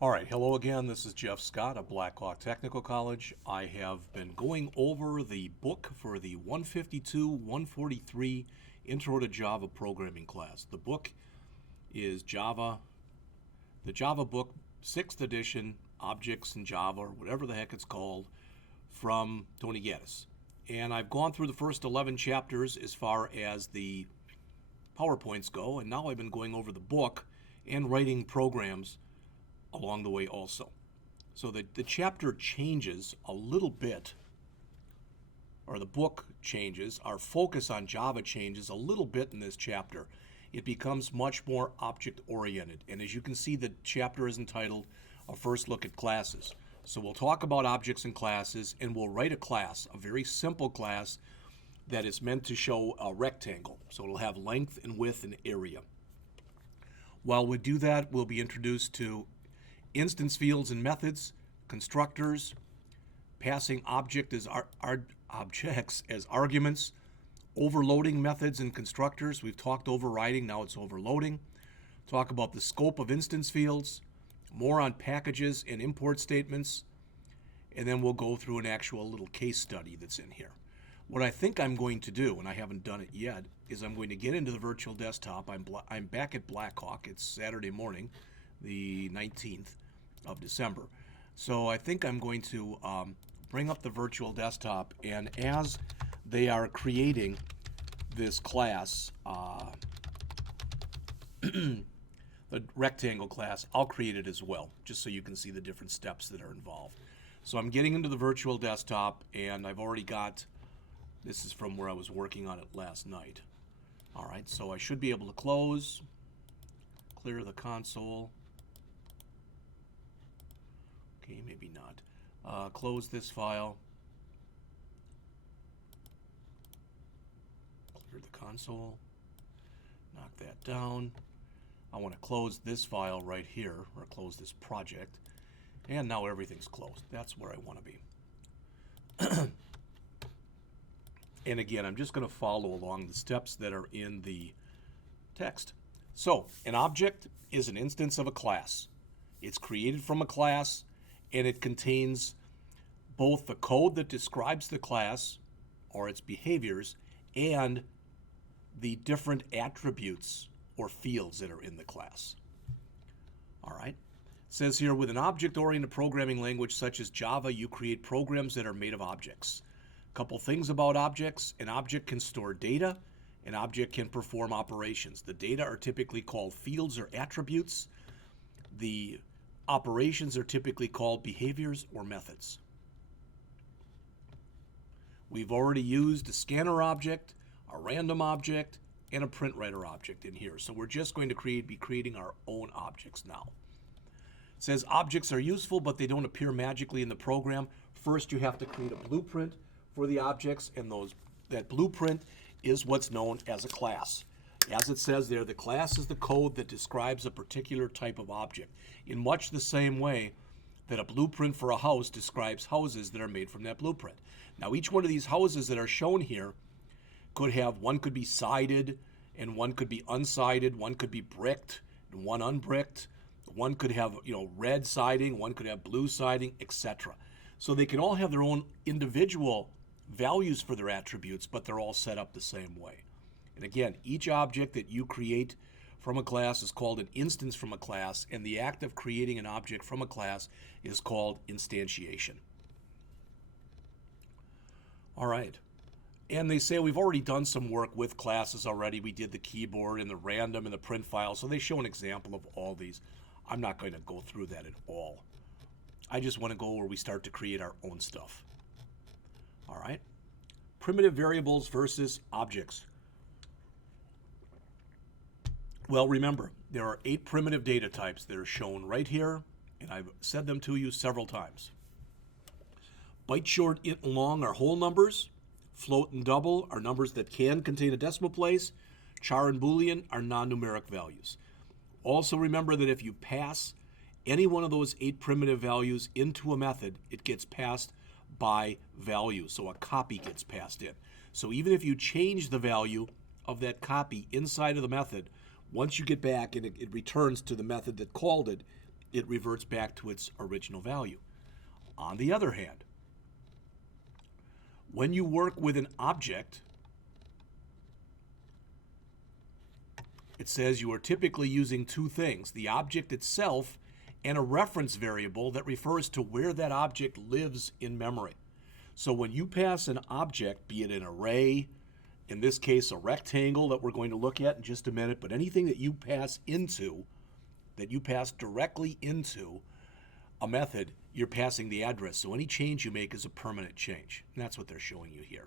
All right, hello again. This is Jeff Scott of Blackhawk Technical College. I have been going over the book for the 152-143 Intro to Java Programming class. The book is the Java book, 6th edition, Objects in Java, or whatever the heck it's called, from Tony Gaddis. And I've gone through the first 11 chapters as far as the PowerPoints go, and now I've been going over the book and writing programs along the way also. So the chapter changes a little bit, or the book changes, our focus on Java changes a little bit in this chapter. It becomes much more object-oriented, and as you can see, the chapter is entitled A First Look at Classes. So we'll talk about objects and classes, and we'll write a class, a very simple class that is meant to show a rectangle. So it'll have length and width and area. While we do that, we'll be introduced to instance fields and methods, constructors, passing objects as arguments, overloading methods and constructors. We've talked overriding, now it's overloading. Talk about the scope of instance fields, more on packages and import statements, and then we'll go through an actual little case study that's in here. What I think I'm going to do, and I haven't done it yet, is I'm going to get into the virtual desktop. I'm back at Blackhawk. It's Saturday morning, the 19th of December. So I think I'm going to bring up the virtual desktop, and as they are creating this class, the rectangle class, I'll create it as well, just so you can see the different steps that are involved. So I'm getting into the virtual desktop, and I've already got, this is from where I was working on it last night. All right, so I should be able to close, clear the console. Okay, maybe not. Close this file. Clear the console. Knock that down. I want to close this file right here, or close this project. And now everything's closed. That's where I want to be. And again, I'm just going to follow along the steps that are in the text. So, an object is an instance of a class. It's created from a class, and it contains both the code that describes the class or its behaviors and the different attributes or fields that are in the class. All right. It says here, with an object-oriented programming language such as Java, you create programs that are made of objects. A couple things about objects. An object can store data. An object can perform operations. The data are typically called fields or attributes. The operations are typically called behaviors or methods. We've already used a scanner object, a random object, and a print writer object in here. So we're just going to be creating our own objects now. It says objects are useful, but they don't appear magically in the program. First, you have to create a blueprint for the objects, and that blueprint is what's known as a class. As it says there, the class is the code that describes a particular type of object, in much the same way that a blueprint for a house describes houses that are made from that blueprint. Now, each one of these houses that are shown here one could be sided, and one could be unsided, one could be bricked, and one unbricked, one could have red siding, one could have blue siding, etc. So they can all have their own individual values for their attributes, but they're all set up the same way. And again, each object that you create from a class is called an instance from a class, and the act of creating an object from a class is called instantiation. All right. And they say we've already done some work with classes already. We did the keyboard and the random and the print file, so they show an example of all these. I'm not going to go through that at all. I just want to go where we start to create our own stuff. All right. Primitive variables versus objects. Well, remember, there are 8 primitive data types that are shown right here, and I've said them to you several times. Byte, short, int, and long are whole numbers. Float and double are numbers that can contain a decimal place. Char and Boolean are non-numeric values. Also remember that if you pass any one of those 8 primitive values into a method, it gets passed by value, so a copy gets passed in. So even if you change the value of that copy inside of the method, once you get back and it returns to the method that called it, it reverts back to its original value. On the other hand, when you work with an object, it says you are typically using two things, the object itself and a reference variable that refers to where that object lives in memory. So when you pass an object, be it an array, in this case a rectangle that we're going to look at in just a minute, but anything that you pass directly into a method, you're passing the address. So any change you make is a permanent change. And that's what they're showing you here.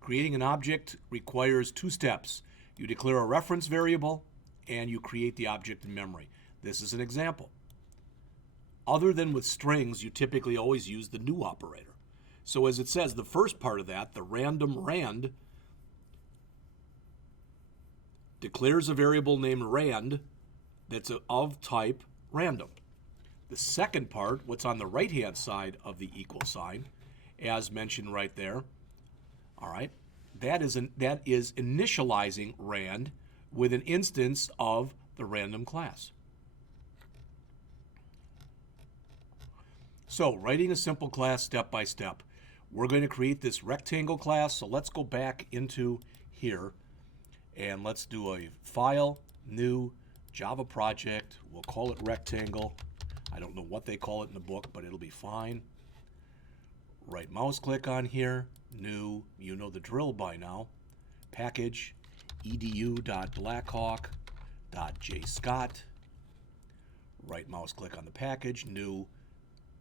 Creating an object requires two steps. You declare a reference variable and you create the object in memory. This is an example. Other than with strings, you typically always use the new operator. So as it says, the first part of that, the random rand, declares a variable named rand that's of type random. The second part, what's on the right-hand side of the equal sign, as mentioned right there, all right, that is initializing rand with an instance of the random class. So, writing a simple class step by step. We're going to create this rectangle class, so let's go back into here and let's do a file, new, Java project. We'll call it rectangle. I don't know what they call it in the book, but it'll be fine. Right mouse click on here, new, you know the drill by now. Package, edu.blackhawk.jscott. Right mouse click on the package, new,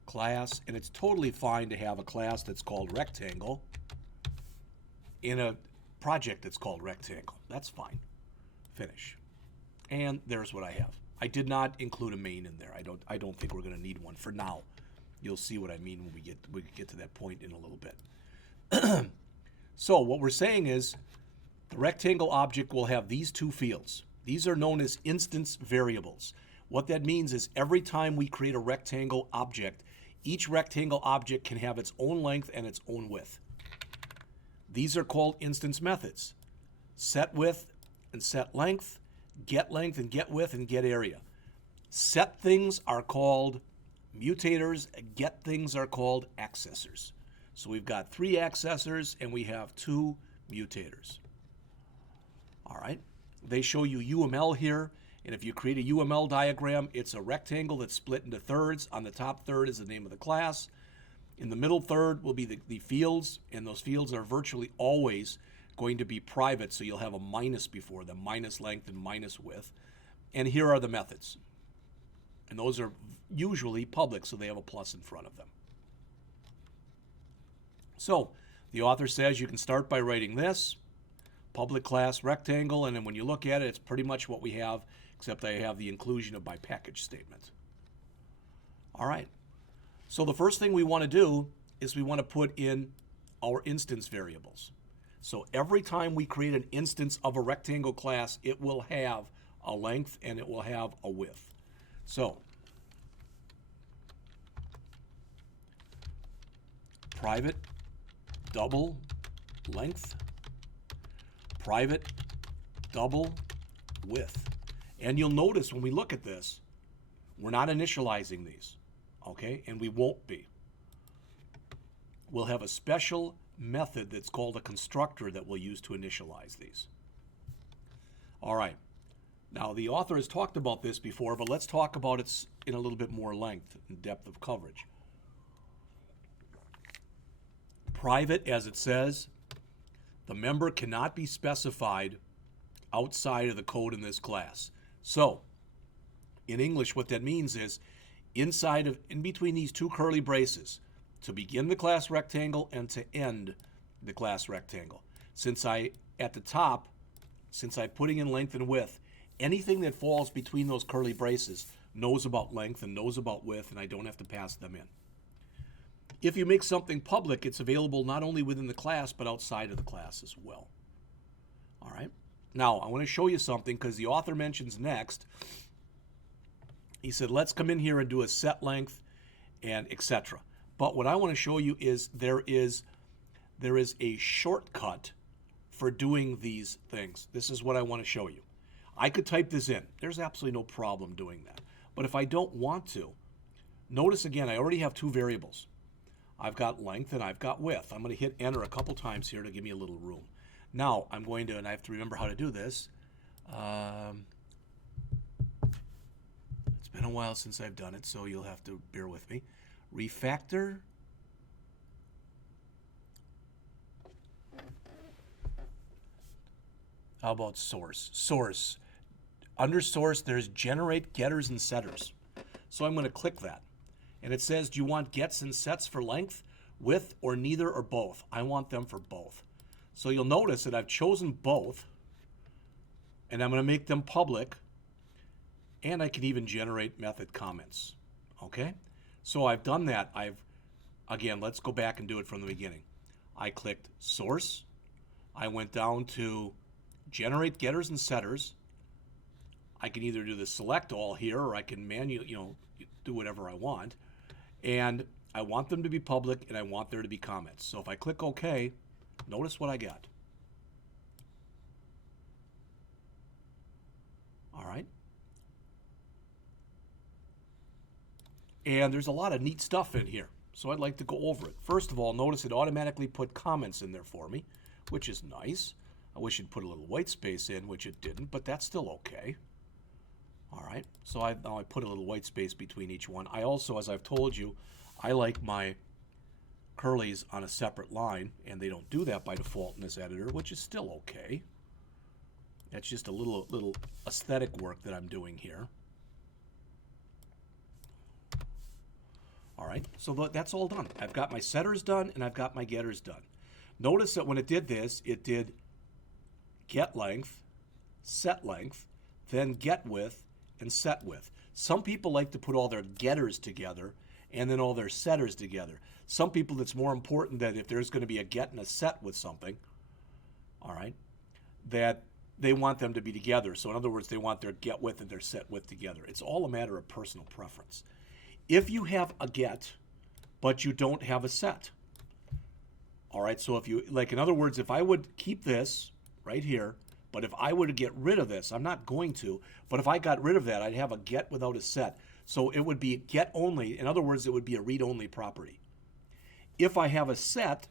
class, and it's totally fine to have a class that's called rectangle in a project that's called rectangle. That's fine. Finish. And there's what I have. I did not include a main in there. I don't think we're going to need one for now. You'll see what I mean when we get to that point in a little bit. So what we're saying is the rectangle object will have these two fields. These are known as instance variables. What that means is every time we create a rectangle object, each rectangle object can have its own length and its own width. These are called instance methods. Set width and set length, get length and get width, and get area. Set things are called mutators, get things are called accessors. So we've got 3 accessors and we have 2 mutators. All right, they show you UML here. And if you create a UML diagram, it's a rectangle that's split into thirds. On the top third is the name of the class. In the middle third will be the fields, and those fields are virtually always going to be private, so you'll have a minus before them, minus length and minus width. And here are the methods. And those are usually public, so they have a plus in front of them. So the author says you can start by writing this, public class rectangle, and then when you look at it, it's pretty much what we have, except I have the inclusion of my package statement. All right. So the first thing we want to do is we want to put in our instance variables. So every time we create an instance of a rectangle class, it will have a length and it will have a width. So private double length, private double width. And you'll notice when we look at this, we're not initializing these, okay? And we won't be. We'll have a special method that's called a constructor that we'll use to initialize these. All right. Now, the author has talked about this before, but let's talk about it in a little bit more length and depth of coverage. Private, as it says, the member cannot be specified outside of the code in this class. So, in English, what that means is in between these 2 curly braces, to begin the class rectangle and to end the class rectangle. Since I'm putting in length and width, anything that falls between those curly braces knows about length and knows about width, and I don't have to pass them in. If you make something public, it's available not only within the class, but outside of the class as well. All right. Now, I want to show you something because the author mentions next. He said, let's come in here and do a set length and etc. But what I want to show you is there is a shortcut for doing these things. This is what I want to show you. I could type this in. There's absolutely no problem doing that. But if I don't want to, notice again, I already have two variables. I've got length and I've got width. I'm going to hit enter a couple times here to give me a little room. Now I'm going to, and I have to remember how to do this. It's been a while since I've done it, so you'll have to bear with me. Refactor. How about source? Source. Under source, there's generate getters and setters. So I'm going to click that. And it says, do you want gets and sets for length, width, or neither or both? I want them for both. So you'll notice that I've chosen both. And I'm going to make them public. And I can even generate method comments. Okay? So I've done that. Again, let's go back and do it from the beginning. I clicked source. I went down to generate getters and setters. I can either do the select all here, or I can manually, do whatever I want. And I want them to be public, and I want there to be comments. So if I click OK, notice what I got. All right. And there's a lot of neat stuff in here, so I'd like to go over it. First of all, notice it automatically put comments in there for me, which is nice. I wish it'd put a little white space in, which it didn't, but that's still okay. All right, so now I put a little white space between each one. I also, as I've told you, I like my curlies on a separate line, and they don't do that by default in this editor, which is still okay. That's just a little aesthetic work that I'm doing here. All right, so that's all done. I've got my setters done, and I've got my getters done. Notice that when it did this, it did get length, set length, then get width, and set width. Some people like to put all their getters together and then all their setters together. Some people, it's more important that if there's going to be a get and a set with something, all right, that they want them to be together. So in other words, they want their get width and their set width together. It's all a matter of personal preference. If you have a get, but you don't have a set, all right, so if you, like in other words, if I would keep this right here, but if I were to get rid of this, I'm not going to, but if I got rid of that, I'd have a get without a set. So it would be get only. In other words, it would be a read-only property. If I have a set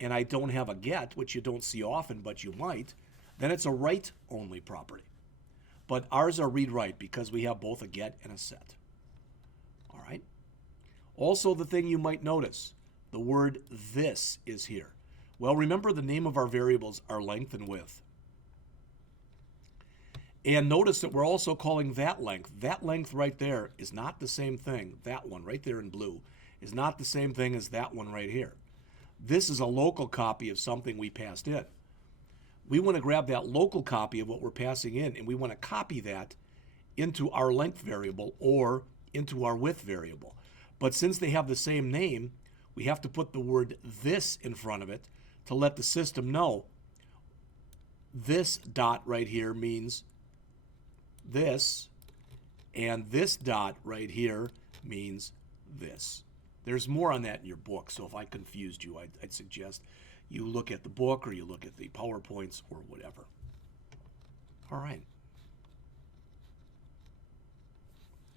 and I don't have a get, which you don't see often, but you might, then it's a write-only property. But ours are read-write because we have both a get and a set. All right? Also, the thing you might notice, the word this is here. Well, remember the name of our variables are length and width. And notice that we're also calling that length. That length right there is not the same thing. That one right there in blue is not the same thing as that one right here. This is a local copy of something we passed in. We want to grab that local copy of what we're passing in, and we want to copy that into our length variable or into our width variable. But since they have the same name, we have to put the word this in front of it to let the system know this dot right here means this, and this dot right here means this. There's more on that in your book, so if I confused you, I'd suggest you look at the book or you look at the PowerPoints or whatever. All right.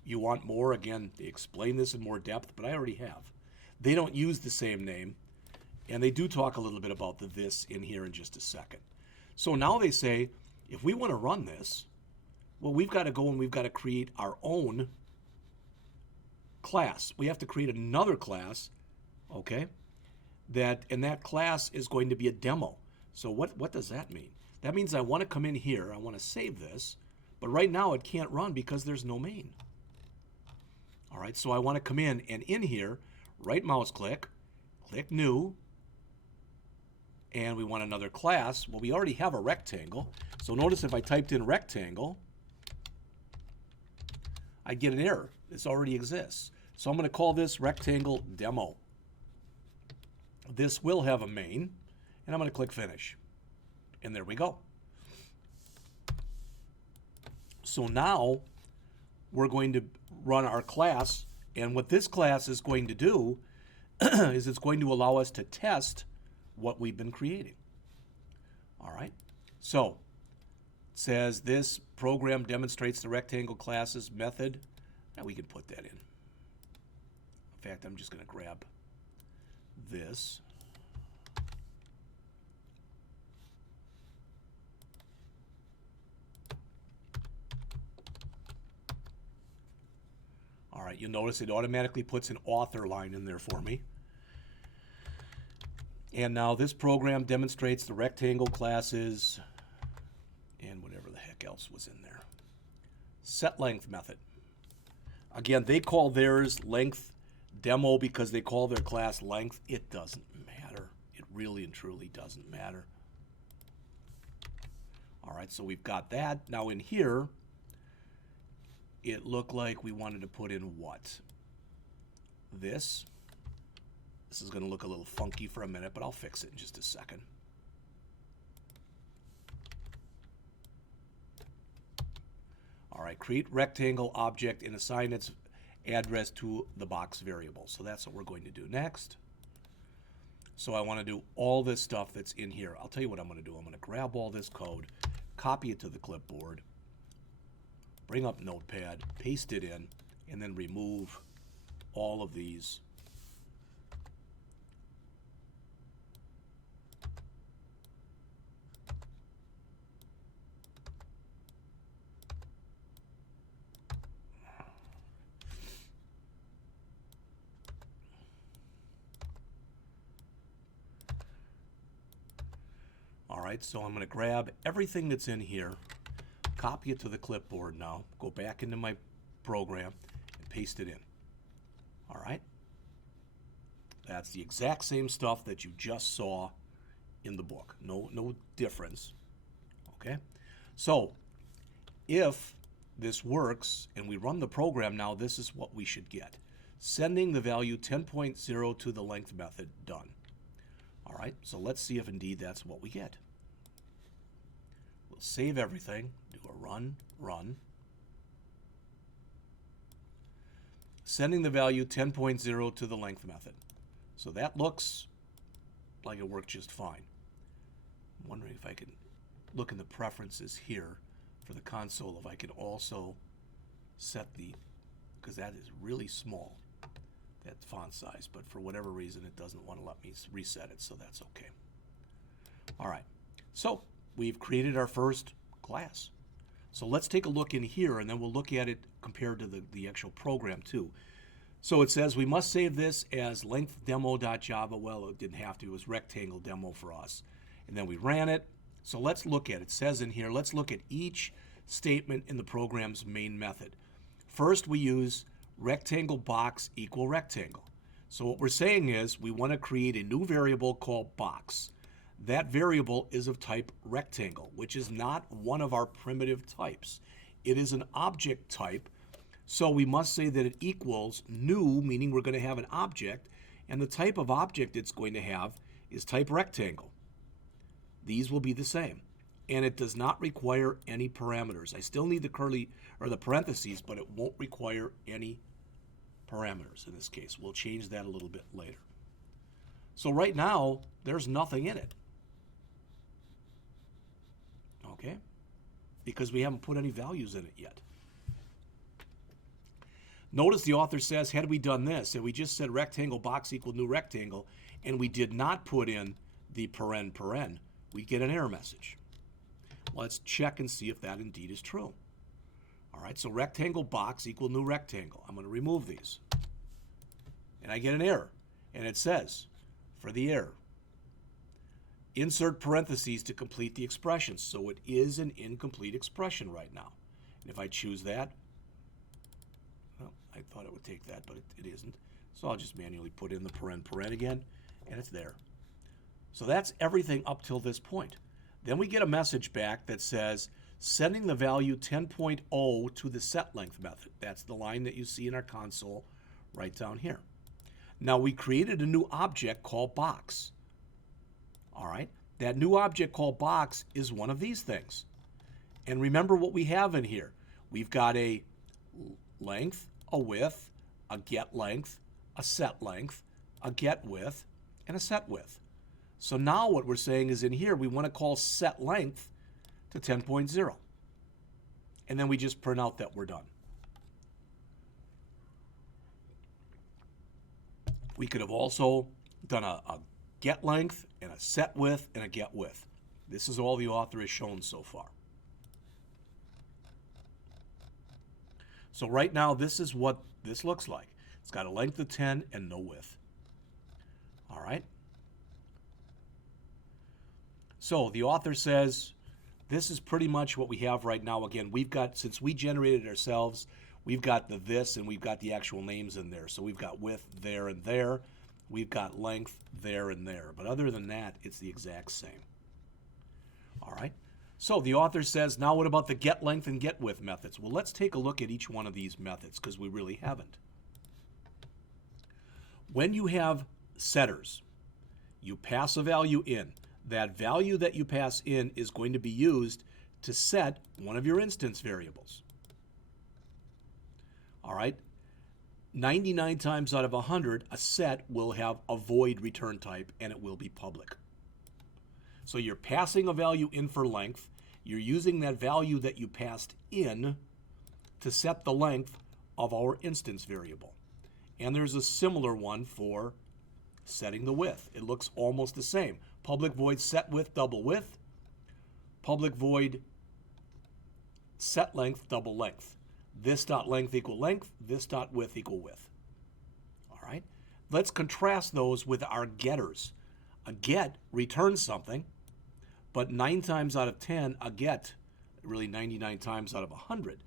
You want more? Again, they explain this in more depth, but I already have. They don't use the same name, and they do talk a little bit about the this in here in just a second. So now they say, if we want to run this, well, we've got to go and we've got to create our own class. We have to create another class, okay? And that class is going to be a demo. So what does that mean? That means I want to come in here, I want to save this, but right now it can't run because there's no main. All right, so I want to come in, and in here, right mouse click, click new, and we want another class. Well, we already have a rectangle. So notice if I typed in rectangle, I'd get an error. This already exists. So I'm going to call this rectangle demo. This will have a main, and I'm going to click finish. And there we go. So now we're going to run our class, and what this class is going to do is it's going to allow us to test what we've been creating. All right, so says this program demonstrates the rectangle classes method. Now we can put that in. In fact, I'm just going to grab this. All right, you'll notice it automatically puts an author line in there for me. And now this program demonstrates the rectangle classes and whatever the heck else was in there. Set length method. Again, they call theirs length demo because they call their class length. It doesn't matter. It really and truly doesn't matter. All right, so we've got that. Now in here, it looked like we wanted to put in what? This. This is going to look a little funky for a minute, but I'll fix it in just a second. All right, create rectangle object and assign its address to the box variable. So that's what we're going to do next. So I want to do all this stuff that's in here. I'll tell you what I'm going to do. I'm going to grab all this code, copy it to the clipboard, bring up Notepad, paste it in, and then remove all of these. All right, so I'm going to grab everything that's in here, copy it to the clipboard now, go back into my program, and paste it in. All right? That's the exact same stuff that you just saw in the book. No difference. Okay? So, if this works and we run the program now, this is what we should get. Sending the value 10.0 to the length method, done. All right, so let's see if indeed that's what we get. We'll save everything, do a run. Sending the value 10.0 to the length method. So that looks like it worked just fine. I'm wondering if I can look in the preferences here for the console, if I can also set the, because that is really small, that font size, but for whatever reason it doesn't want to let me reset it, so that's okay. All right, so we've created our first class. So let's take a look in here, and then we'll look at it compared to the actual program too. So it says we must save this as lengthdemo.java. Well, it didn't have to. It was rectangle demo for us. And then we ran it. So let's look at it. It says in here, let's look at each statement in the program's main method. First, we use rectangle box equal rectangle. So what we're saying is we want to create a new variable called box. That variable is of type rectangle, which is not one of our primitive types. It is an object type, so we must say that it equals new, meaning we're going to have an object, and the type of object it's going to have is type rectangle. These will be the same, and it does not require any parameters. I still need the curly or the parentheses, but it won't require any parameters in this case. We'll change that a little bit later. So right now, there's nothing in it. Okay? Because we haven't put any values in it yet. Notice the author says, had we done this, and we just said rectangle box equal new rectangle, and we did not put in the paren, we get an error message. Let's check and see if that indeed is true. All right, so rectangle box equal new rectangle. I'm going to remove these. And I get an error. And it says, for the error, insert parentheses to complete the expression. So it is an incomplete expression right now. And if I choose that, well, I thought it would take that, but it isn't. So I'll just manually put in the paren again, and it's there. So that's everything up till this point. Then we get a message back that says, sending the value 10.0 to the set length method. That's the line that you see in our console right down here. Now we created a new object called box. All right, that new object called box is one of these things. And remember what we have in here. We've got a length, a width, a get length, a set length, a get width, and a set width. So now what we're saying is in here we want to call set length to 10.0. and then we just print out that we're done. We could have also done a get length and a set width and a get width. This is all the author has shown so far. So right now, this is what this looks like. It's got a length of 10 and no width. All right. So the author says, this is pretty much what we have right now. Again, we've got, since we generated it ourselves, we've got the this and we've got the actual names in there. So we've got width there and there. We've got length there and there. But other than that, it's the exact same. All right. So the author says, now what about the get length and get width methods? Well, let's take a look at each one of these methods because we really haven't. When you have setters, you pass a value in. That value that you pass in is going to be used to set one of your instance variables. All right. 99 times out of 100, a set will have a void return type and it will be public. So you're passing a value in for length. You're using that value that you passed in to set the length of our instance variable. And there's a similar one for setting the width. It looks almost the same. Public void set width double width. Public void set length double length. This dot length equal length. This dot width equal width. All right. Let's contrast those with our getters. A get returns something, but 9 times out of 10, a get, really 99 times out of 100,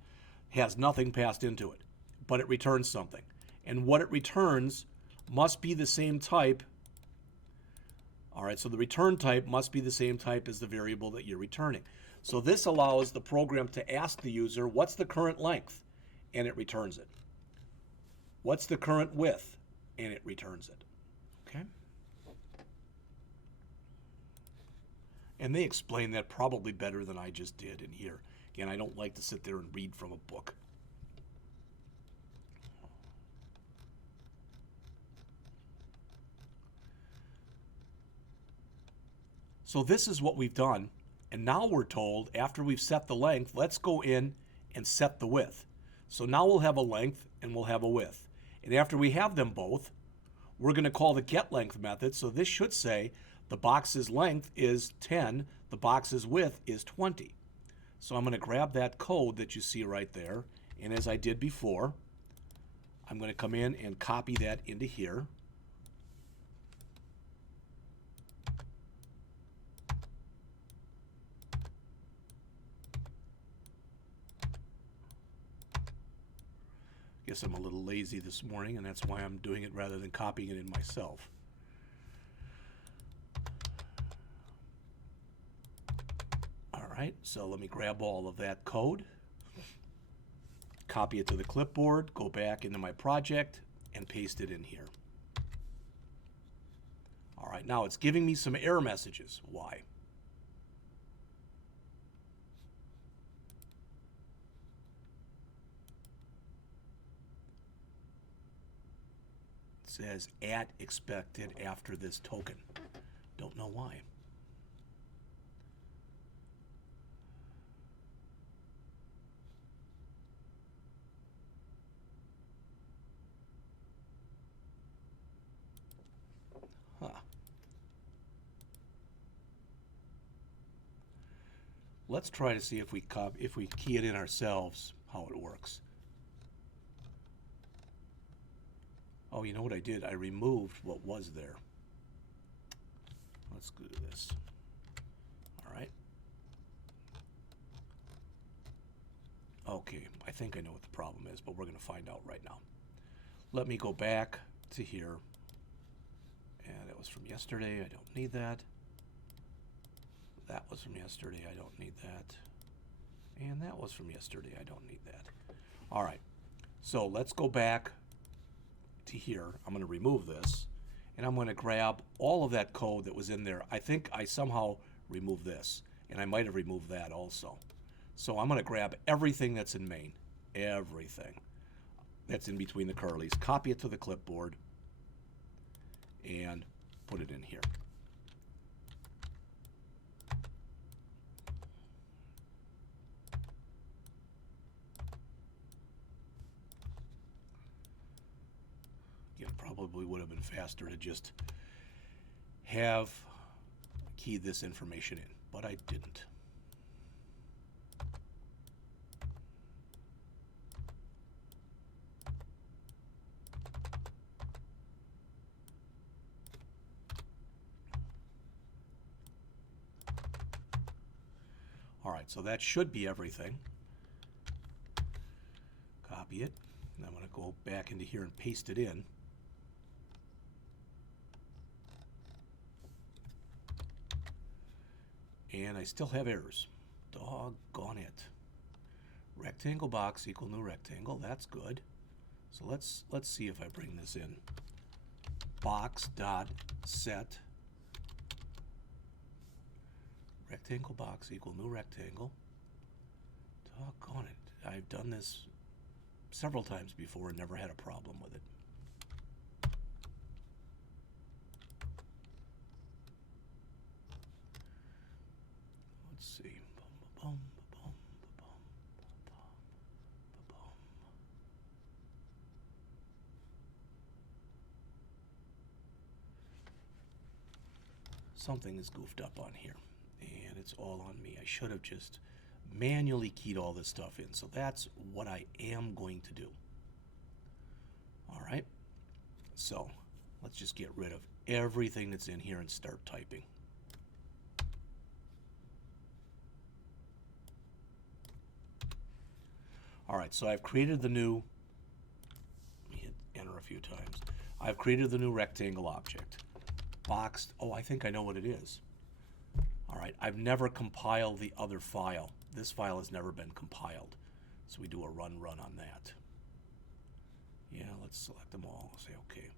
has nothing passed into it, but it returns something. And what it returns must be the same type. All right, so the return type must be the same type as the variable that you're returning. So this allows the program to ask the user, what's the current length? And it returns it. What's the current width? And it returns it. Okay? And they explain that probably better than I just did in here. Again, I don't like to sit there and read from a book. So this is what we've done. And now we're told, after we've set the length, let's go in and set the width. So now we'll have a length and we'll have a width. And after we have them both, we're going to call the getLength method. So this should say the box's length is 10, the box's width is 20. So I'm going to grab that code that you see right there. And as I did before, I'm going to come in and copy that into here. Guess I'm a little lazy this morning, and that's why I'm doing it rather than copying it in myself. All right, so let me grab all of that code, copy it to the clipboard, go back into my project, and paste it in here. All right, now it's giving me some error messages. Why? Says at expected after this token. Don't know why. Huh. Let's try to see if we key it in ourselves how it works. Oh, you know what I did? I removed what was there. Let's go to this. All right. Okay, I think I know what the problem is, but we're going to find out right now. Let me go back to here. And that was from yesterday. I don't need that. That was from yesterday. I don't need that. And that was from yesterday. I don't need that. All right. So let's go back to here. I'm going to remove this, and I'm going to grab all of that code that was in there. I think I somehow removed this, and I might have removed that also. So I'm going to grab everything that's in main, everything that's in between the curlies, copy it to the clipboard, and put it in here. It probably would have been faster to just have keyed this information in, but I didn't. All right, so that should be everything. Copy it, and I'm going to go back into here and paste it in. And I still have errors. Doggone it. Rectangle box equal new rectangle. That's good. So let's see if I bring this in. Box dot set rectangle box equal new rectangle. Doggone it. I've done this several times before and never had a problem with it. Let's see. Boom, boom, boom, boom, boom. Something is goofed up on here, and it's all on me. I should have just manually keyed all this stuff in, so that's what I am going to do. All right, so let's just get rid of everything that's in here and start typing. All right, so I've created the new, let me hit enter a few times. I've created the new rectangle object. Boxed, oh, I think I know what it is. All right, I've never compiled the other file. This file has never been compiled. So we do a run on that. Yeah, let's select them all, say okay.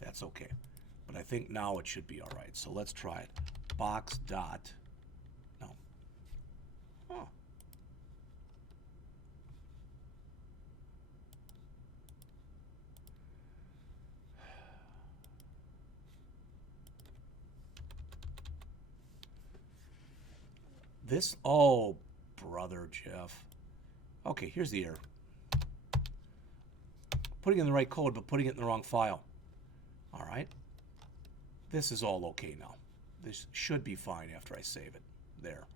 That's okay. But I think now it should be all right. So let's try it. Box dot, no. Huh. This, oh, brother Jeff. Okay, here's the error. Putting in the right code, but putting it in the wrong file. All right. This is all okay now. This should be fine after I save it. There.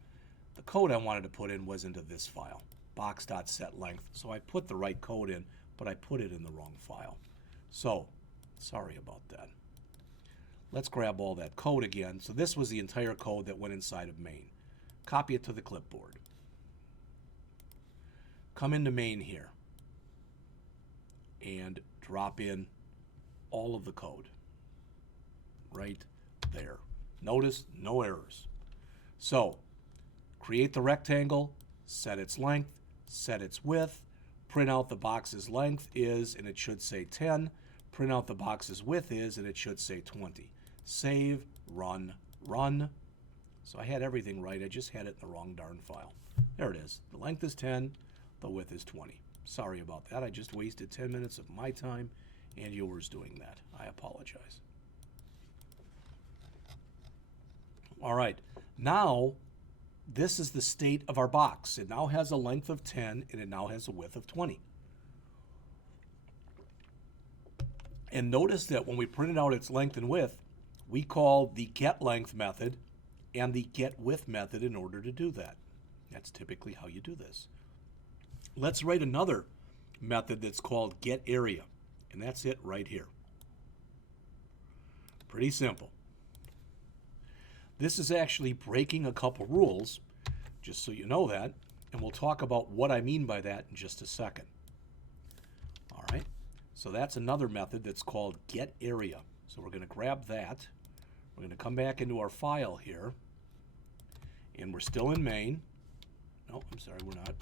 The code I wanted to put in was into this file, box.setLength. So I put the right code in, but I put it in the wrong file. So, sorry about that. Let's grab all that code again. So this was the entire code that went inside of main. Copy it to the clipboard. Come into main here and drop in all of the code right there. Notice no errors. So create the rectangle, set its length, set its width, print out the box's length is, and it should say 10. Print out the box's width is, and it should say 20. Save, run, run. So I had everything right, I just had it in the wrong darn file. There it is. The length is 10, the width is 20. Sorry about that. I just wasted 10 minutes of my time and yours doing that. I apologize. All right, now this is the state of our box. It now has a length of 10 and it now has a width of 20. And notice that when we printed out its length and width, we call the getLength method and the getWidth method in order to do that. That's typically how you do this. Let's write another method that's called getArea, and that's it right here. Pretty simple. This is actually breaking a couple rules, just so you know that, and we'll talk about what I mean by that in just a second. All right, so that's another method that's called getArea. So we're going to grab that. We're going to come back into our file here, and we're still in main. No, I'm sorry, we're not.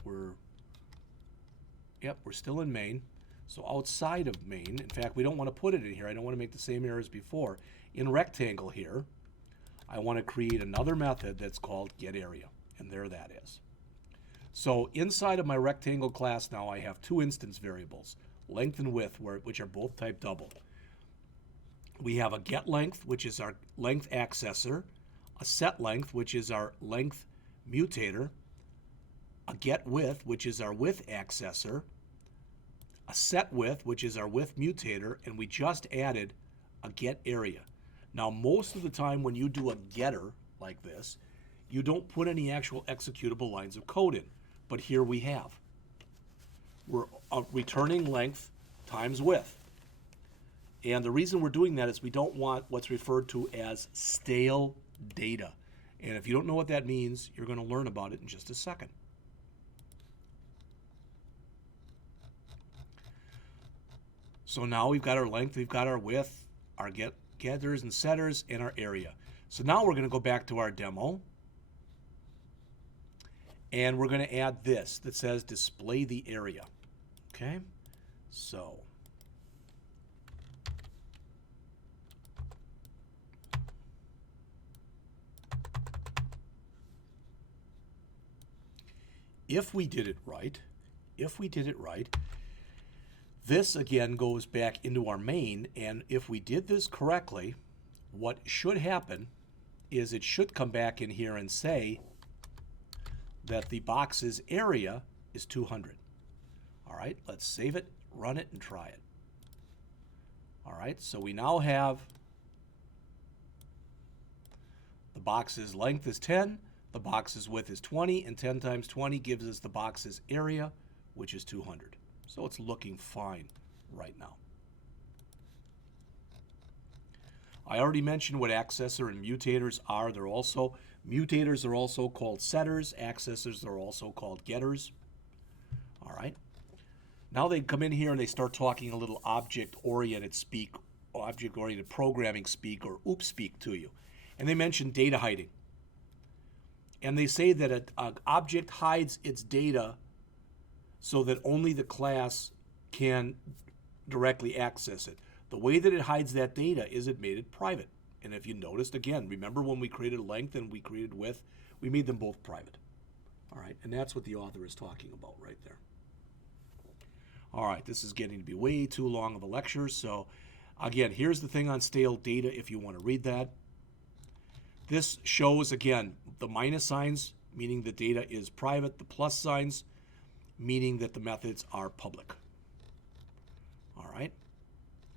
We're still in main. So outside of main, in fact, we don't want to put it in here. I don't want to make the same error as before. In rectangle here, I want to create another method that's called getArea, and there that is. So inside of my rectangle class now, I have two instance variables, length and width, which are both type double. We have a getLength, which is our length accessor, a setLength, which is our length mutator, a getWidth, which is our width accessor, a set width, which is our width mutator, and we just added a get area. Now, most of the time when you do a getter like this, you don't put any actual executable lines of code in, but here we have. We're returning length times width. And the reason we're doing that is we don't want what's referred to as stale data. And if you don't know what that means, you're going to learn about it in just a second. So now we've got our length, we've got our width, our getters and setters, and our area. So now we're going to go back to our demo. And we're going to add this that says display the area. Okay? So if we did it right, this again goes back into our main, and if we did this correctly, what should happen is it should come back in here and say that the box's area is 200. All right, let's save it, run it, and try it. All right, so we now have the box's length is 10, the box's width is 20, and 10 times 20 gives us the box's area, which is 200. So it's looking fine right now. I already mentioned what accessor and mutators are. Mutators are also called setters. Accessors are also called getters. All right. Now they come in here and they start talking a little object-oriented programming speak, or OOP speak to you. And they mention data hiding. And they say that an object hides its data so that only the class can directly access it. The way that it hides that data is it made it private. And if you noticed, again, remember when we created length and we created width, we made them both private. All right, and that's what the author is talking about right there. All right, this is getting to be way too long of a lecture. So again, here's the thing on stale data if you want to read that. This shows, again, the minus signs, meaning the data is private, the plus signs, meaning that the methods are public. All right.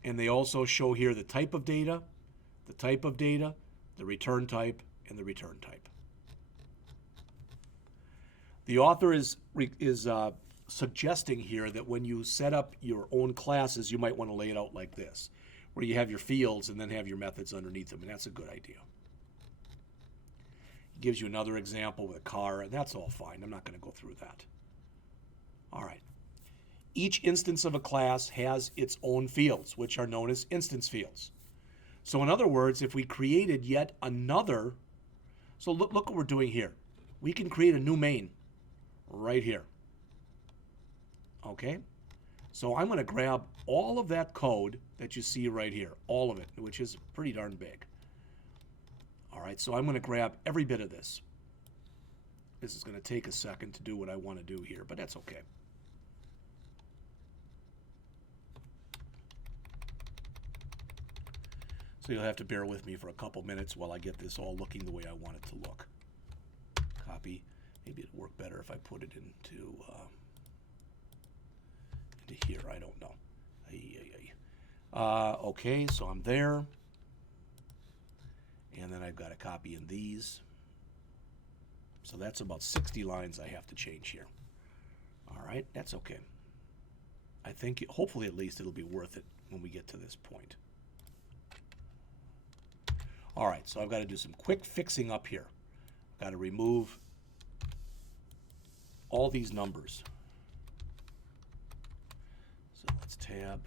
And they also show here the type of data, the return type, and the return type. The author is suggesting here that when you set up your own classes, you might want to lay it out like this, where you have your fields and then have your methods underneath them, and that's a good idea. He gives you another example with a car, and that's all fine. I'm not going to go through that. All right. Each instance of a class has its own fields, which are known as instance fields. So in other words, if we created yet another, so look what we're doing here. We can create a new main right here. Okay? So I'm going to grab all of that code that you see right here, all of it, which is pretty darn big. All right, so I'm going to grab every bit of this. This is going to take a second to do what I want to do here, but that's okay. So you'll have to bear with me for a couple minutes while I get this all looking the way I want it to look. Copy. Maybe it'd work better if I put it into here. I don't know. Okay, so I'm there. And then I've got a copy in these. So that's about 60 lines I have to change here. All right, that's okay. I think, hopefully at least, it'll be worth it when we get to this point. All right, so I've got to do some quick fixing up here. I've got to remove all these numbers. So let's tab.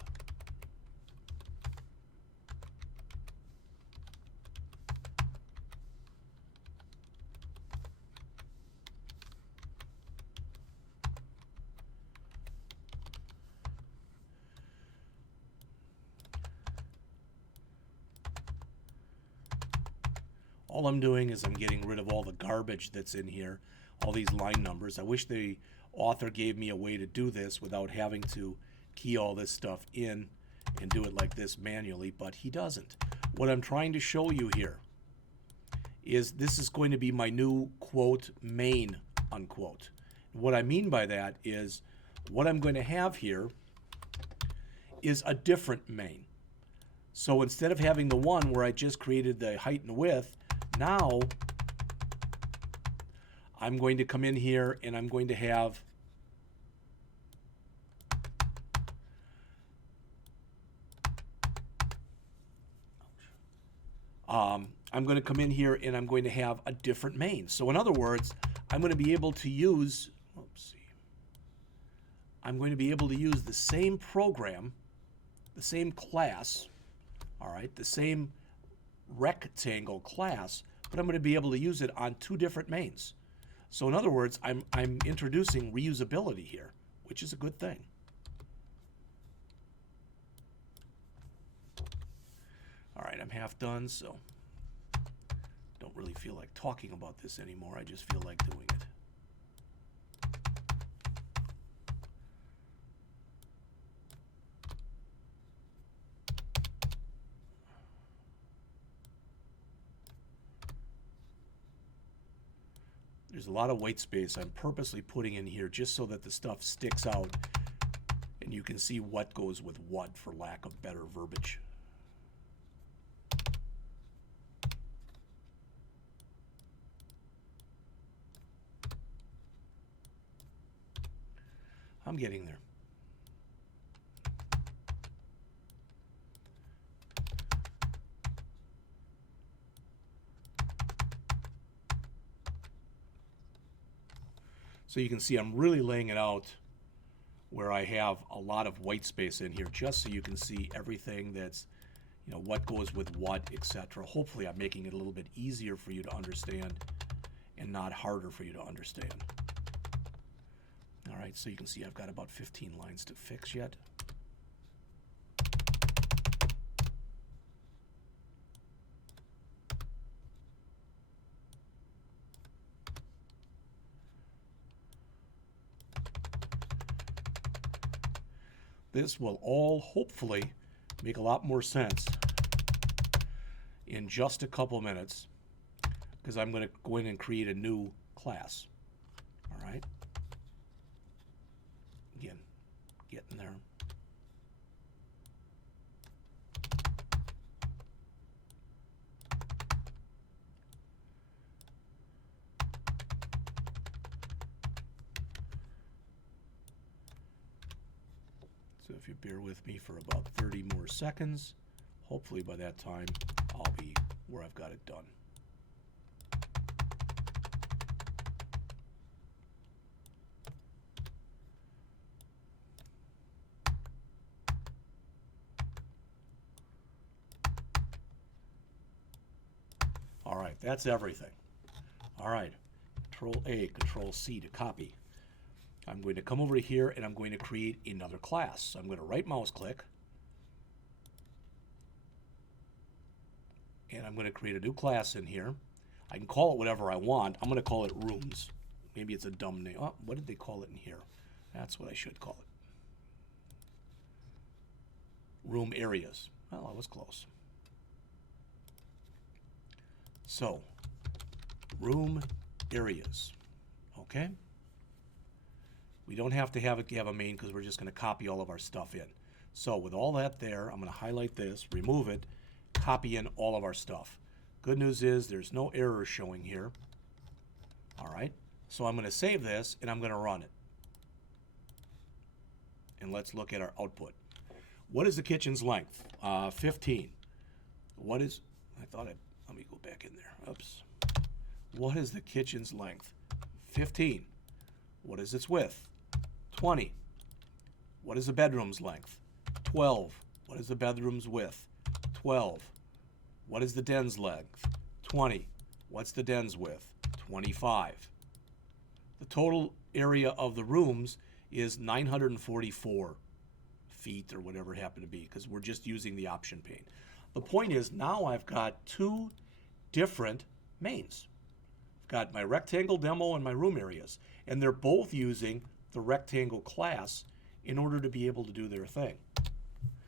All I'm doing is I'm getting rid of all the garbage that's in here, all these line numbers. I wish the author gave me a way to do this without having to key all this stuff in and do it like this manually, but he doesn't. What I'm trying to show you here is this is going to be my new, quote, main, unquote. What I mean by that is what I'm going to have here is a different main. So instead of having the one where I just created the height and width, now I'm going to come in here and I'm going to have I'm going to come in here and I'm going to have a different main. So in other words, I'm going to be able to use, I'm going to be able to use the same program, the same class, all right, the same rectangle class, but I'm going to be able to use it on two different mains. So in other words, I'm introducing reusability here, which is a good thing. All right, I'm half done, so don't really feel like talking about this anymore. I just feel like doing it. There's a lot of white space I'm purposely putting in here just so that the stuff sticks out and you can see what goes with what, for lack of better verbiage. I'm getting there. So you can see I'm really laying it out where I have a lot of white space in here, just so you can see everything that's, you know, what goes with what, etc. Hopefully I'm making it a little bit easier for you to understand and not harder for you to understand. All right, so you can see I've got about 15 lines to fix yet. This will all hopefully make a lot more sense in just a couple minutes, because I'm going to go in and create a new class. All right. Again, getting there. So if you bear with me for about 30 more seconds, hopefully by that time I'll be where I've got it done. All right, that's everything. All right, Control A, Control C to copy. I'm going to come over here and I'm going to create another class. So I'm going to right mouse click and I'm going to create a new class in here. I can call it whatever I want. I'm going to call it rooms. Maybe it's a dumb name. Oh, what did they call it in here? That's what I should call it. Room areas. Well, I was close. So, room areas. Okay? We don't have to have a main because we're just going to copy all of our stuff in. So with all that there, I'm going to highlight this, remove it, copy in all of our stuff. Good news is there's no errors showing here. All right, so I'm going to save this and I'm going to run it. And let's look at our output. What is the kitchen's length? 15. What is, let me go back in there. Oops. What is the kitchen's length? 15. What is its width? 20. What is the bedroom's length? 12. What is the bedroom's width? 12. What is the den's length? 20. What's the den's width? 25. The total area of the rooms is 944 feet or whatever it happened to be, because we're just using the option pane. The point is now I've got two different mains. I've got my rectangle demo and my room areas, and they're both using the rectangle class in order to be able to do their thing.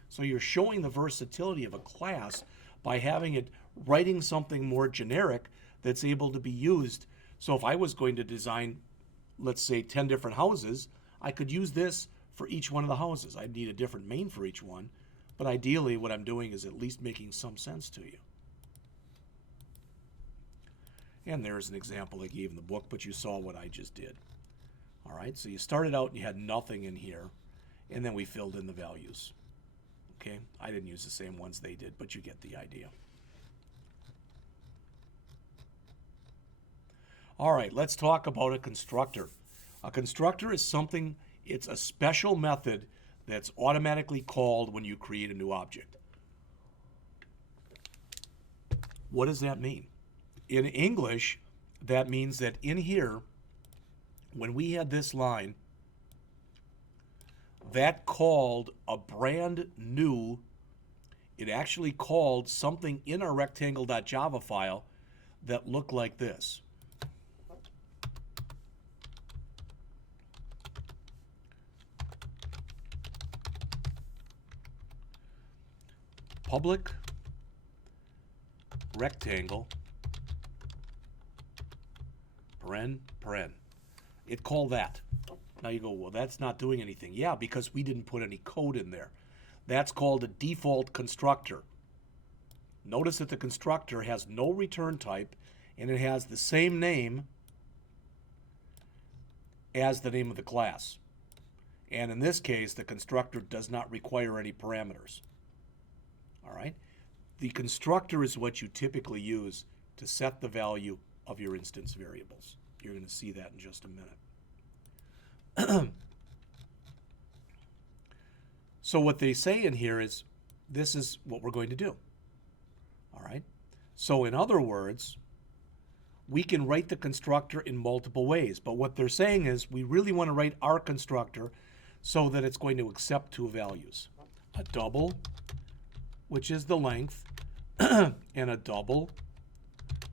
So you're showing the versatility of a class by having it writing something more generic that's able to be used. So if I was going to design, let's say, 10 different houses, I could use this for each one of the houses. I need a different main for each one, but ideally what I'm doing is at least making some sense to you. And there's an example I gave in the book, but you saw what I just did. All right, so you started out and you had nothing in here, and then we filled in the values. Okay, I didn't use the same ones they did, but you get the idea. All right, let's talk about a constructor. A constructor is something, it's a special method that's automatically called when you create a new object. What does that mean? In English, that means that in here, when we had this line, that called a brand new, it actually called something in our rectangle.java file that looked like this. Public rectangle, paren. It called that. Now you go, well, that's not doing anything. Yeah, because we didn't put any code in there. That's called a default constructor. Notice that the constructor has no return type, and it has the same name as the name of the class. And in this case, the constructor does not require any parameters. All right? The constructor is what you typically use to set the value of your instance variables. You're going to see that in just a minute. So what they say in here is, this is what we're going to do. All right? So in other words, we can write the constructor in multiple ways, but what they're saying is we really want to write our constructor so that it's going to accept two values. A double, which is the length, and a double,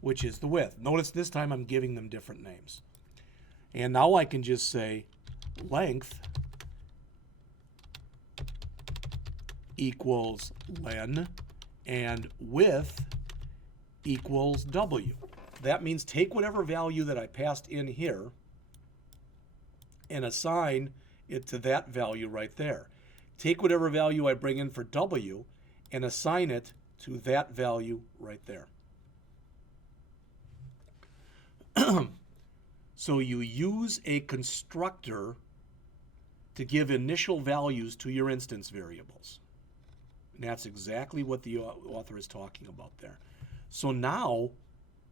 which is the width. Notice this time I'm giving them different names. And now I can just say length equals len and width equals w. That means take whatever value that I passed in here and assign it to that value right there. Take whatever value I bring in for w and assign it to that value right there. So you use a constructor to give initial values to your instance variables. And that's exactly what the author is talking about there. So now,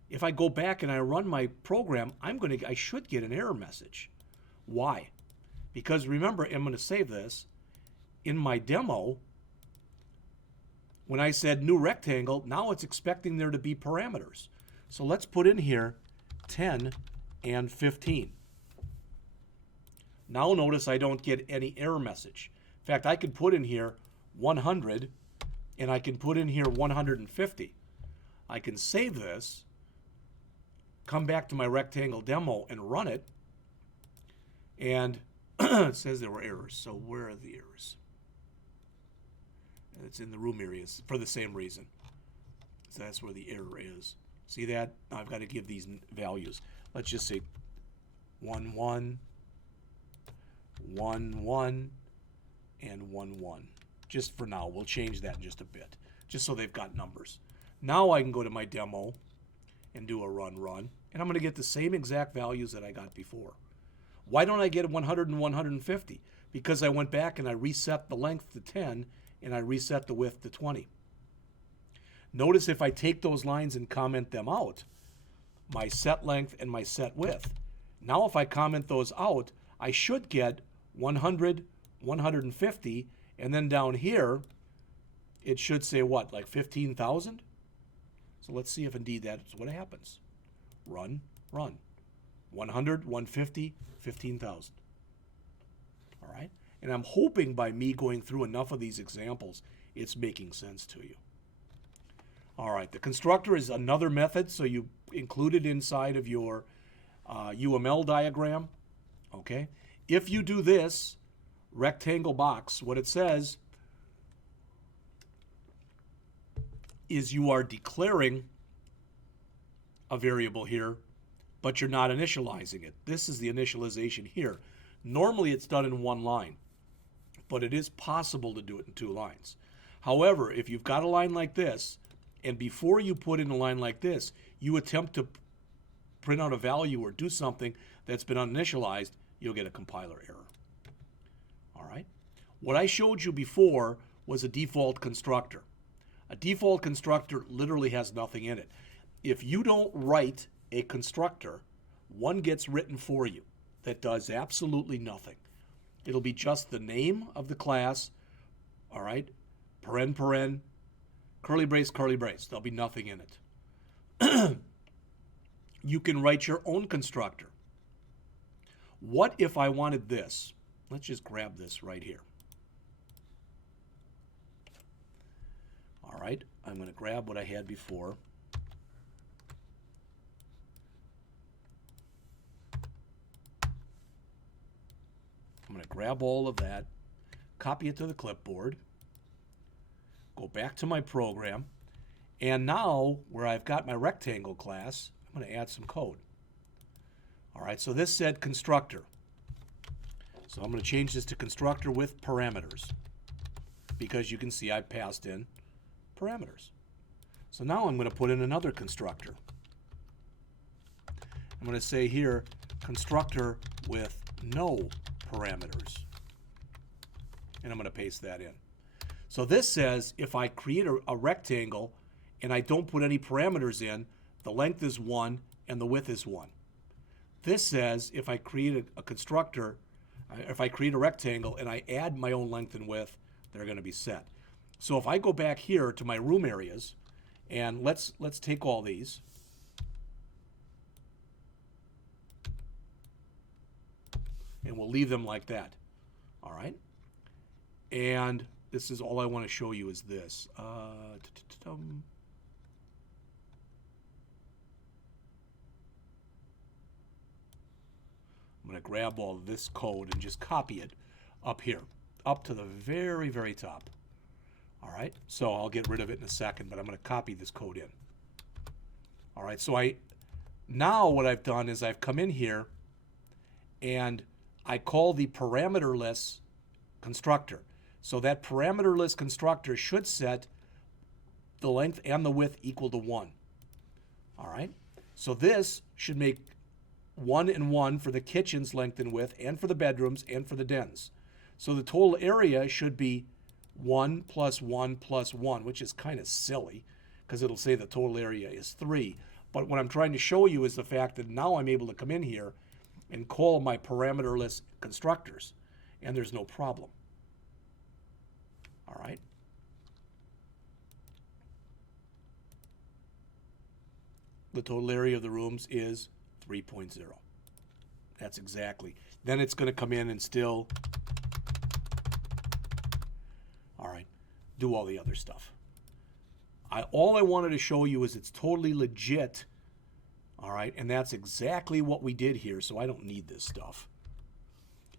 if I go back and I run my program, I should get an error message. Why? Because remember, I'm going to save this. In my demo, when I said new rectangle, now it's expecting there to be parameters. So let's put in here 10 and 15. Now notice I don't get any error message. In fact, I could put in here 100 and I can put in here 150. I can save this, come back to my rectangle demo and run it, and it says there were errors. So where are the errors? It's in the room areas for the same reason. So that's where the error is. See that? Now I've got to give these values. Let's just say 1, 1, 1, 1, and 1, 1. Just for now. We'll change that in just a bit, just so they've got numbers. Now I can go to my demo and do a run, and I'm going to get the same exact values that I got before. Why don't I get 100 and 150? Because I went back and I reset the length to 10 and I reset the width to 20. Notice if I take those lines and comment them out, my set length and my set width. Now if I comment those out, I should get 100, 150, and then down here, it should say what, like 15,000? So let's see if indeed that's what happens. Run. 100, 150, 15,000. All right? And I'm hoping by me going through enough of these examples, it's making sense to you. All right, the constructor is another method, so you include it inside of your UML diagram. Okay? If you do this rectangle box, what it says is you are declaring a variable here, but you're not initializing it. This is the initialization here. Normally it's done in one line. but it is possible to do it in 2 lines. However, if you've got a line like this, and before you put in a line like this, you attempt to print out a value or do something that's been uninitialized, you'll get a compiler error. All right? What I showed you before was a default constructor. A default constructor literally has nothing in it. If you don't write a constructor, one gets written for you that does absolutely nothing. It'll be just the name of the class, all right, paren, paren, curly brace, curly brace. There'll be nothing in it. You can write your own constructor. What if I wanted this? Let's just grab this right here. All right, I'm going to grab what I had before. I'm going to grab all of that, copy it to the clipboard, go back to my program, and now where I've got my rectangle class, I'm going to add some code. All right, so this said constructor. So I'm going to change this to constructor with parameters because you can see I've passed in parameters. So now I'm going to put in another constructor. I'm going to say here constructor with no parameters. And I'm going to paste that in. So this says if I create a rectangle and I don't put any parameters in, the length is 1 and the width is 1. This says if I create a constructor, if I create a rectangle and I add my own length and width, they're going to be set. So if I go back here to my room areas, and let's take all these. And we'll leave them like that. All right? And this is all I want to show you is this. I'm going to grab all of this code and just copy it up here, up to the very, very top. All right, so I'll get rid of it in a second, but I'm going to copy this code in. All right, so now what I've done is I've come in here and I call the parameterless constructor. So that parameterless constructor should set the length and the width equal to 1. All right, so this should make 1 and 1 for the kitchen's length and width, and for the bedrooms, and for the dens. So the total area should be 1 plus 1 plus 1, which is kind of silly because it'll say the total area is 3. But what I'm trying to show you is the fact that now I'm able to come in here and call my parameterless constructors, and there's no problem. All right. The total area of the rooms is 3.0. That's exactly. Then it's going to come in and still, all right, do all the other stuff. All I wanted to show you is it's totally legit, all right, and that's exactly what we did here, so I don't need this stuff.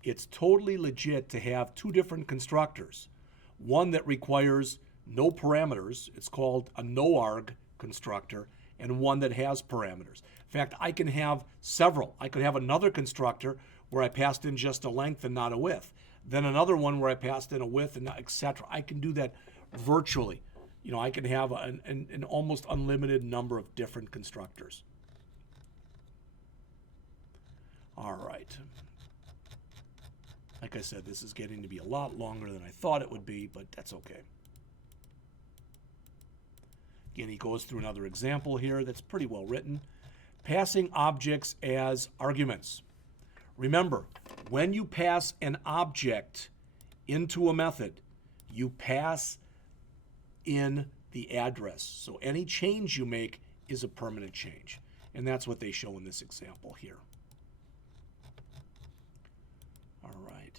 It's totally legit to have 2 different constructors. One that requires no parameters, it's called a no-arg constructor, and one that has parameters. In fact, I can have several. I could have another constructor where I passed in just a length and not a width. Then another one where I passed in a width and etc. I can do that virtually. You know, I can have an almost unlimited number of different constructors. All right. Like I said, this is getting to be a lot longer than I thought it would be, but that's okay. Again, he goes through another example here that's pretty well written. Passing objects as arguments. Remember, when you pass an object into a method, you pass in the address. So any change you make is a permanent change. And that's what they show in this example here. All right.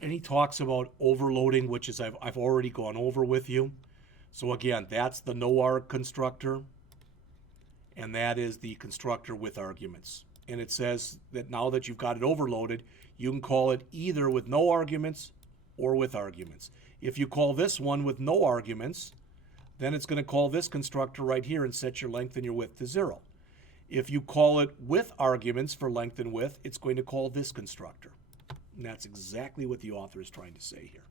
And he talks about overloading, which is I've already gone over with you. So again, that's the no-arg constructor, and that is the constructor with arguments. And it says that now that you've got it overloaded, you can call it either with no arguments or with arguments. If you call this one with no arguments, then it's going to call this constructor right here and set your length and your width to 0. If you call it with arguments for length and width, it's going to call this constructor. And that's exactly what the author is trying to say here.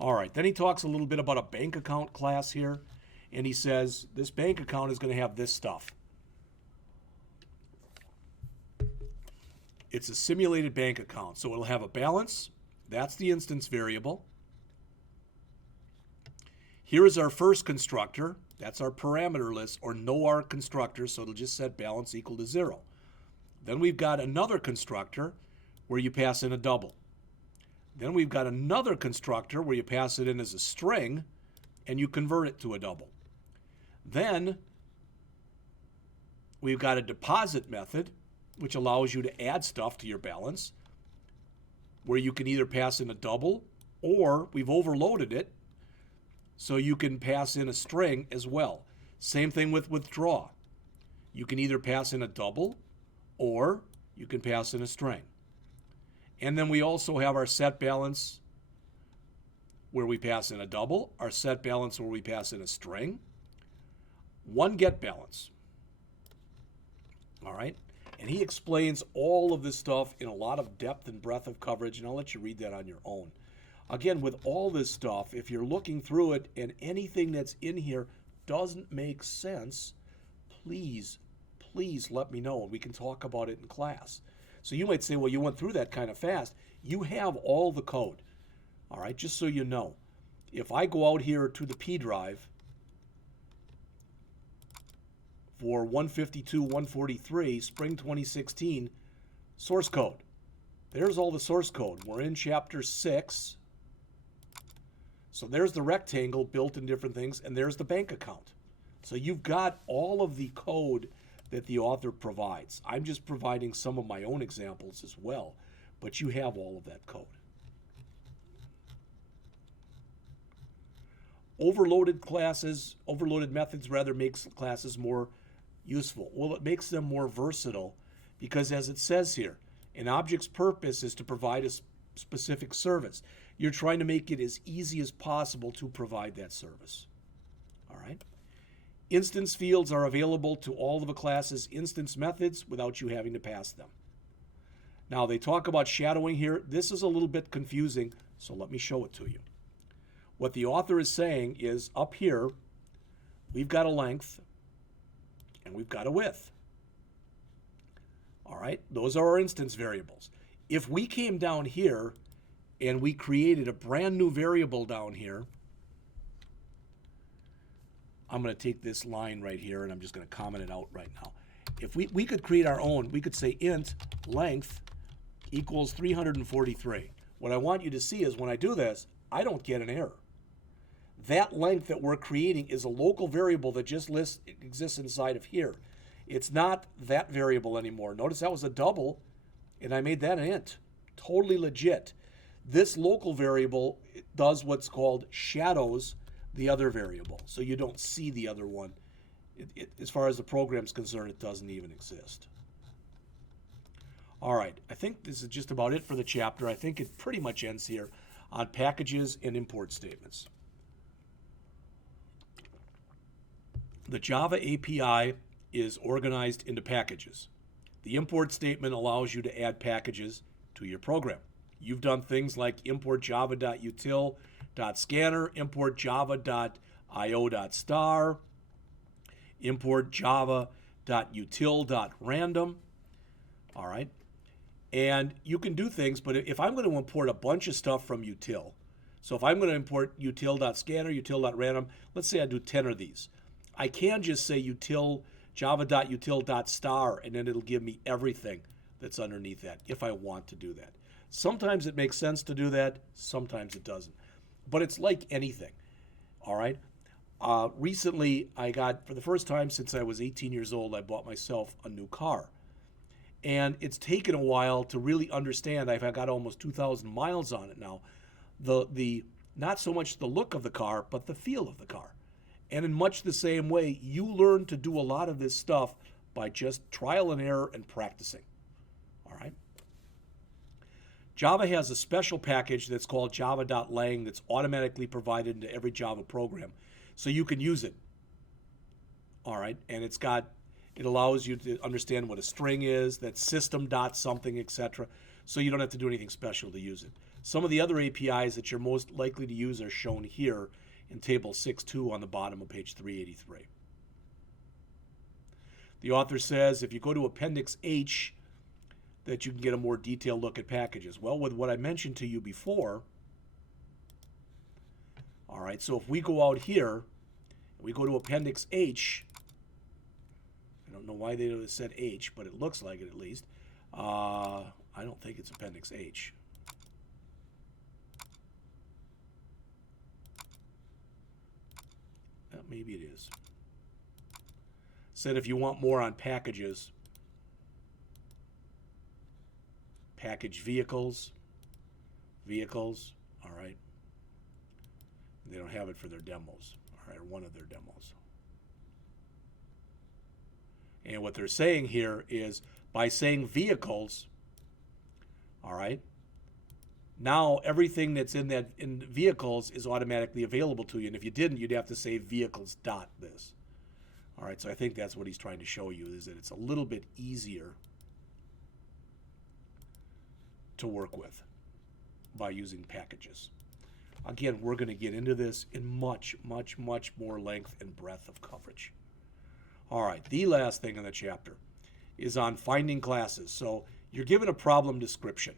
All right, then he talks a little bit about a bank account class here, and he says this bank account is going to have this stuff. It's a simulated bank account, so it'll have a balance. That's the instance variable. Here is our first constructor. That's our parameter list, or no-arg constructor, so it'll just set balance equal to 0. Then we've got another constructor where you pass in a double. Then we've got another constructor where you pass it in as a string and you convert it to a double. Then we've got a deposit method, which allows you to add stuff to your balance, where you can either pass in a double or we've overloaded it so you can pass in a string as well. Same thing with withdraw. You can either pass in a double or you can pass in a string. And then we also have our set balance where we pass in a double, our set balance where we pass in a string, one get balance. All right? And he explains all of this stuff in a lot of depth and breadth of coverage, and I'll let you read that on your own. Again, with all this stuff, if you're looking through it and anything that's in here doesn't make sense, please let me know and we can talk about it in class. So you might say, well, you went through that kind of fast. You have all the code. All right, just so you know. If I go out here to the P drive for 152, 143, spring 2016, source code. There's all the source code. We're in chapter 6. So there's the rectangle built in different things, and there's the bank account. So you've got all of the code that the author provides. I'm just providing some of my own examples as well, but you have all of that code. Overloaded methods rather makes classes more useful. Well, it makes them more versatile because, as it says here, an object's purpose is to provide a specific service. You're trying to make it as easy as possible to provide that service. All right? Instance fields are available to all of a class's instance methods without you having to pass them. Now, they talk about shadowing here. This is a little bit confusing, so let me show it to you. What the author is saying is up here, we've got a length and we've got a width. All right, those are our instance variables. If we came down here and we created a brand new variable down here, I'm going to take this line right here and I'm just going to comment it out right now. If we could create our own, we could say int length equals 343. What I want you to see is when I do this, I don't get an error. That length that we're creating is a local variable that just exists inside of here. It's not that variable anymore. Notice that was a double and I made that an int. Totally legit. This local variable does what's called shadows the other variable, so you don't see the other one. As far as the program's concerned, it doesn't even exist. All right, I think this is just about it for the chapter. I think it pretty much ends here on packages and import statements. The Java API is organized into packages. The import statement allows you to add packages to your program. You've done things like import java.util.scanner, import java.io.star, import java.util.random. All right. And you can do things, but if I'm going to import a bunch of stuff from util, so if I'm going to import util.scanner, util.random, let's say I do 10 of these. I can just say util java.util.star, and then it'll give me everything that's underneath that if I want to do that. Sometimes it makes sense to do that, sometimes it doesn't. But it's like anything, all right? Recently, I got, for the first time since I was 18 years old, I bought myself a new car. And it's taken a while to really understand. I've got almost 2,000 miles on it now. The not so much the look of the car, but the feel of the car. And in much the same way, you learn to do a lot of this stuff by just trial and error and practicing. All right? Java has a special package that's called java.lang that's automatically provided into every Java program. So you can use it. All right, and it allows you to understand what a string is, that's system dot something, etc. So you don't have to do anything special to use it. Some of the other APIs that you're most likely to use are shown here in table 6.2 on the bottom of page 383. The author says if you go to Appendix H, that you can get a more detailed look at packages. Well, with what I mentioned to you before, all right, so if we go out here, and we go to Appendix H, I don't know why they said H, but it looks like it at least. I don't think it's Appendix H. Maybe it is. Said if you want more on packages, package vehicles, all right. They don't have it for their demos, all right, or one of their demos. And what they're saying here is by saying vehicles, all right, now everything that's in vehicles is automatically available to you. And if you didn't, you'd have to say vehicles dot this. All right, so I think that's what he's trying to show you, is that it's a little bit easier to work with by using packages. Again, we're going to get into this in much, much, much more length and breadth of coverage. All right, the last thing in the chapter is on finding classes. So you're given a problem description.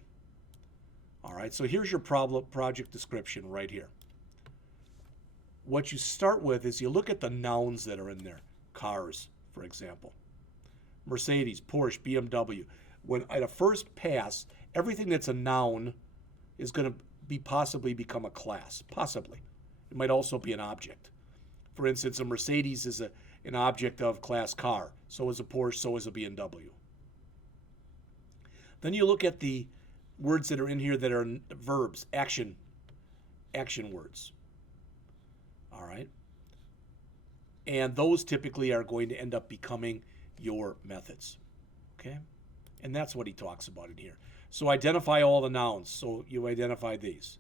All right, so here's your project description right here. What you start with is you look at the nouns that are in there. Cars, for example. Mercedes, Porsche, BMW. When at a first pass, everything that's a noun is going to possibly become a class. Possibly. It might also be an object. For instance, a Mercedes is an object of class car. So is a Porsche, so is a BMW. Then you look at the words that are in here that are verbs, action words. All right. And those typically are going to end up becoming your methods. Okay? And that's what he talks about in here. So identify all the nouns. So you identify these.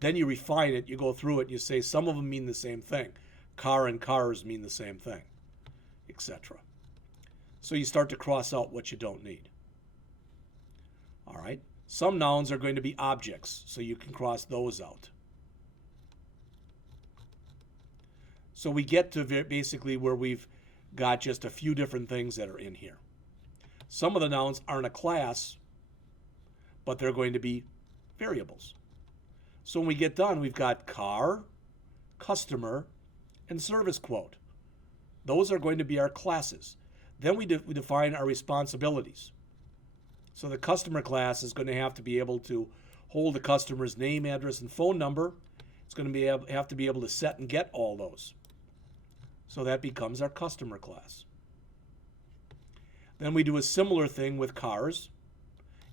Then you refine it, you go through it, and you say some of them mean the same thing. Car and cars mean the same thing, etc. So you start to cross out what you don't need. All right? Some nouns are going to be objects, so you can cross those out. So we get to basically where we've got just a few different things that are in here. Some of the nouns aren't a class, but they're going to be variables. So when we get done, we've got car, customer, and service quote. Those are going to be our classes. Then we define our responsibilities. So the customer class is going to have to be able to hold the customer's name, address, and phone number. It's going to have to be able to set and get all those. So that becomes our customer class. Then we do a similar thing with cars,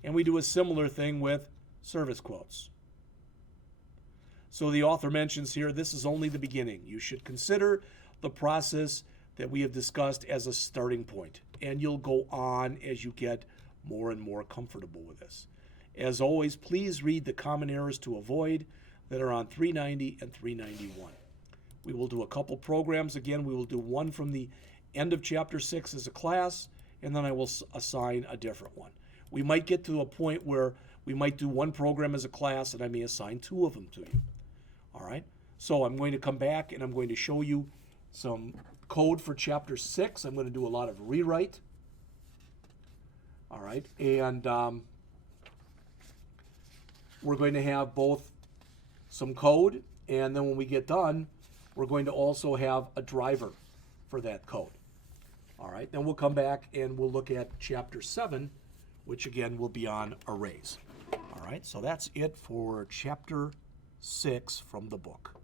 and we do a similar thing with service quotes. So the author mentions here, this is only the beginning. You should consider the process that we have discussed as a starting point, and you'll go on as you get more and more comfortable with this. As always, please read the common errors to avoid that are on 390 and 391. We will do a couple programs. Again, we will do one from the end of Chapter 6 as a class, and then I will assign a different one. We might get to a point where we might do one program as a class, and I may assign two of them to you. All right? So I'm going to come back, and I'm going to show you some code for Chapter 6. I'm going to do a lot of rewrite. All right? And we're going to have both some code, and then when we get done, we're going to also have a driver for that code. All right, then we'll come back and we'll look at Chapter 7, which again will be on arrays. All right, so that's it for Chapter 6 from the book.